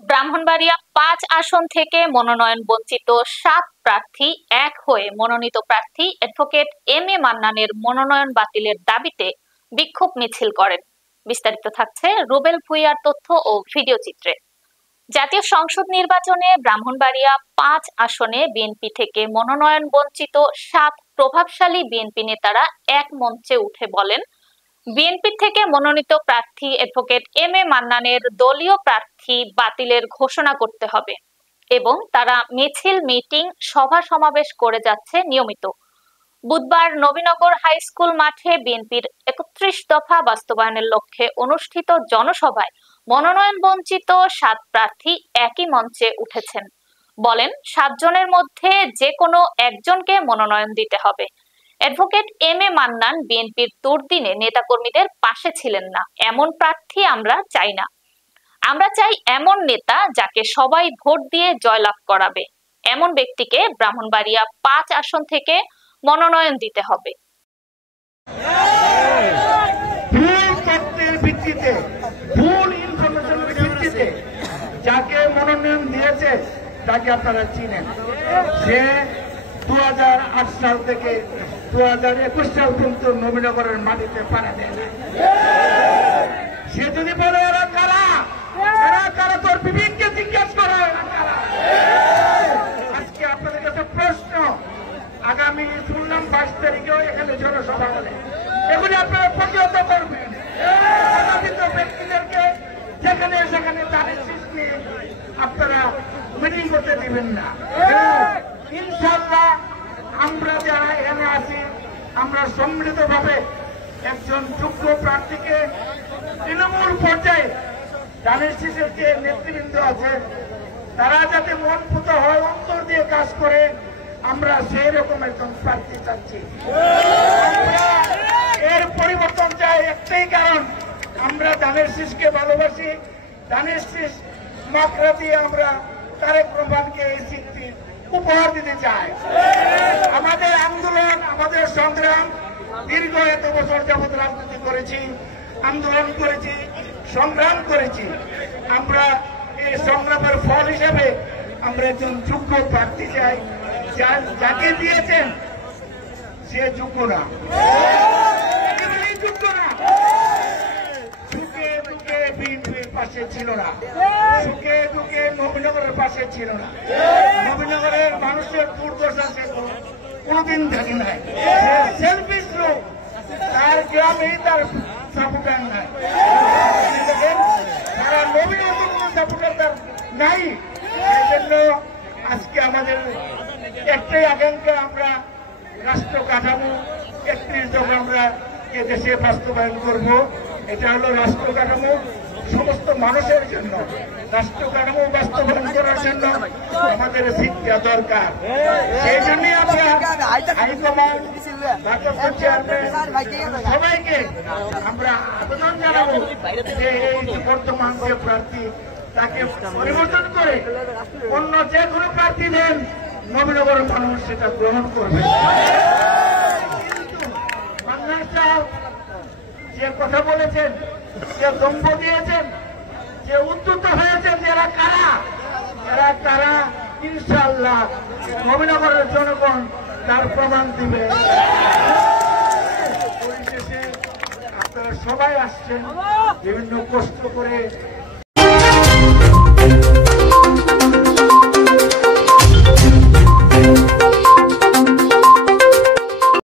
ব্রাহ্মণবাড়িয়া ৫ আসন থেকে মনোনয়ন বঞ্চিত ৭ প্রার্থী এক হয়ে মনোনীত প্রার্থী অ্যাডভোকেট এম এ মান্নানের মনোনয়ন বাতিলের দাবিতে বিক্ষোভ মিছিল করেন। বিস্তারিত থাকছে রুবেল ভুঁইয়ার তথ্য ও ভিডিও চিত্রে। জাতীয় সংসদ নির্বাচনে ব্রাহ্মণবাড়িয়া ৫ আসনে বিএনপি থেকে মনোনয়ন বঞ্চিত ৭ প্রভাবশালী বিএনপি নেতারা এক মঞ্চে উঠে বলেন, বিএনপি থেকে মনোনীত প্রার্থী অ্যাডভোকেট এম এ মান্নানের দলীয় প্রার্থী বাতিলের ঘোষণা করতে হবে এবং তারা মিছিল, মিটিং, সভা সমাবেশ করে যাচ্ছে নিয়মিত। বুধবার নবীনগর হাই স্কুল মাঠে বিএনপির ৩১ দফা বাস্তবায়নের লক্ষ্যে অনুষ্ঠিত জনসভায় মনোনয়ন বঞ্চিত ৭ প্রার্থী একই মঞ্চে উঠেছেন। বলেন, ৭ জনের মধ্যে যে কোনো একজনকে মনোনয়ন দিতে হবে। অ্যাডভোকেট এম এ মান্নান বিএনপির দুর্দিনে নেতাকর্মীদের পাশে ছিলেন না, এমন প্রার্থী আমরা চাই না। আমরা চাই এমন নেতা যাকে সবাই ভোট দিয়ে জয়লাভ করাবে। এমন ব্যক্তিকে ব্রাহ্মণবাড়িয়া ৫ আসন থেকে মনোনয়ন দিতে হবে। ভুল ইনফরমেশনের ভিত্তিতে যাকে মনোনয়ন দিয়েছে তাকে আপনারা চিনেন। সে 2008 সাল থেকে 2021 সাল পর্যন্ত নবীনগরের মাটিতে পাড়া দেয়। সে যদি বলে এরা কারা তোর বিবেককে জিজ্ঞাসা করা হয় না কারা। আজকে আপনাদের কাছে প্রশ্ন, আগামী শুনলাম 22 তারিখেও এখানে জনসভা হবে, এগুলি আপনারা প্রতিহত করবেন। ব্যক্তিদেরকে যেখানে সেখানে তাদের সৃষ্টি আপনারা মিটিং করতে দিবেন না। ইনশাল্লাহ আমরা যারা এখানে আছি, আমরা সম্মিলিতভাবে একজন যোগ্য প্রার্থীকে তৃণমূল পর্যায়ে ধানের শীষের যে নেতৃবৃন্দ আছে তারা যাতে মন পুত হয়, অন্তর দিয়ে কাজ করে, আমরা সেই রকম একজন প্রার্থী চাচ্ছি। এর পরিবর্তন চাই একটাই কারণ, আমরা ধানের শীষকে ভালোবাসি। ধানের শীষ মাত্রা দিয়ে আমরা তারেক রহমানকে এই সিটটি উপহার দিতে চাই। আমাদের আন্দোলন, আমাদের সংগ্রাম দীর্ঘ এত বছর যাবৎ রাজনীতি করেছি, আন্দোলন করেছি, সংগ্রাম করেছি। আমরা এই সংগ্রামের ফল হিসেবে আমরা একজন যোগ্য প্রার্থী চাই। যাকে দিয়েছেন সে যোগ্য না, যোগ্য না। সুখে দুঃখে বিএনপির পাশে ছিল না, সুখে দুঃখে নবীনগরের পাশে ছিল না। নবীনগরের মানুষের দুর্দশা সে কোনদিন দেখে নাই। সেলফিশ লোক, তার গ্রামেই তার সাপোর্টার নাই। তারা নবীনগর কোন সাপোর্টার তার নাই। এই জন্য আজকে আমাদের একটাই আকাঙ্ক্ষা, আমরা রাষ্ট্র কাঠামো 31 দফা আমরা দেশে বাস্তবায়ন করব। এটা হলো রাষ্ট্র কাঠামো সমস্ত মানুষের জন্য। রাষ্ট্র কাঠামো বাস্তবায়ন করার জন্য আমাদের শিক্ষা দরকার। সেই জন্যই আমরা হাইকমান্ড, ভারপ্রাপ্ত চেয়ারম্যান সবাইকে আমরা আবেদন জানাবো যে এই বর্তমান যে প্রার্থী তাকে পরিবর্তন করে অন্য যে কোনো প্রার্থী দেন, নবীনগরের মানুষ সেটা গ্রহণ করবে। কিন্তু মান্নান সাহেব যে কথা বলেছেন, যে দম্ভ দিয়েছেন, যে উদ্যুত হয়েছেন, যারা কারা ইনশাআল্লাহ নবীনগরের জনগণ তার প্রমাণ দিবে। পরিশেষে আপনারা সবাই আসছেন, বিভিন্ন কষ্ট করে